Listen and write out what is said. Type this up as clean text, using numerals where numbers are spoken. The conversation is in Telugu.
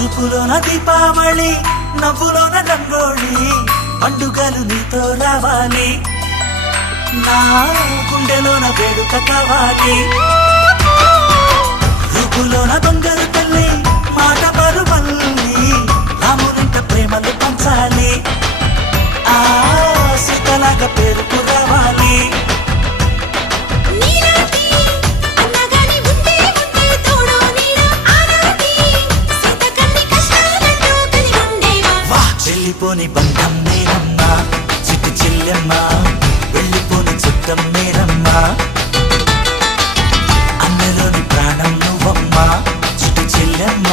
చూపులోన దీపావళి నవ్వులోన రంగోళి పండుగలు నీతో రావాలి నా గుండెలోన వేడుక కావాలి రూపులోన దొంగలు తల్లి మాట పరువల్లి రామునింట ప్రేమలు పంచాలి ఆ సీతలాగా పేరుకు రావాలి వెళ్ళిపోని బంధం నేనమ్మా చిట్టి చెల్లెమ్మ వెళ్ళిపోని చుట్టం నేనమ్మా అన్నలోని ప్రాణం నువ్వమ్మా చిట్టి చెల్లెమ్మ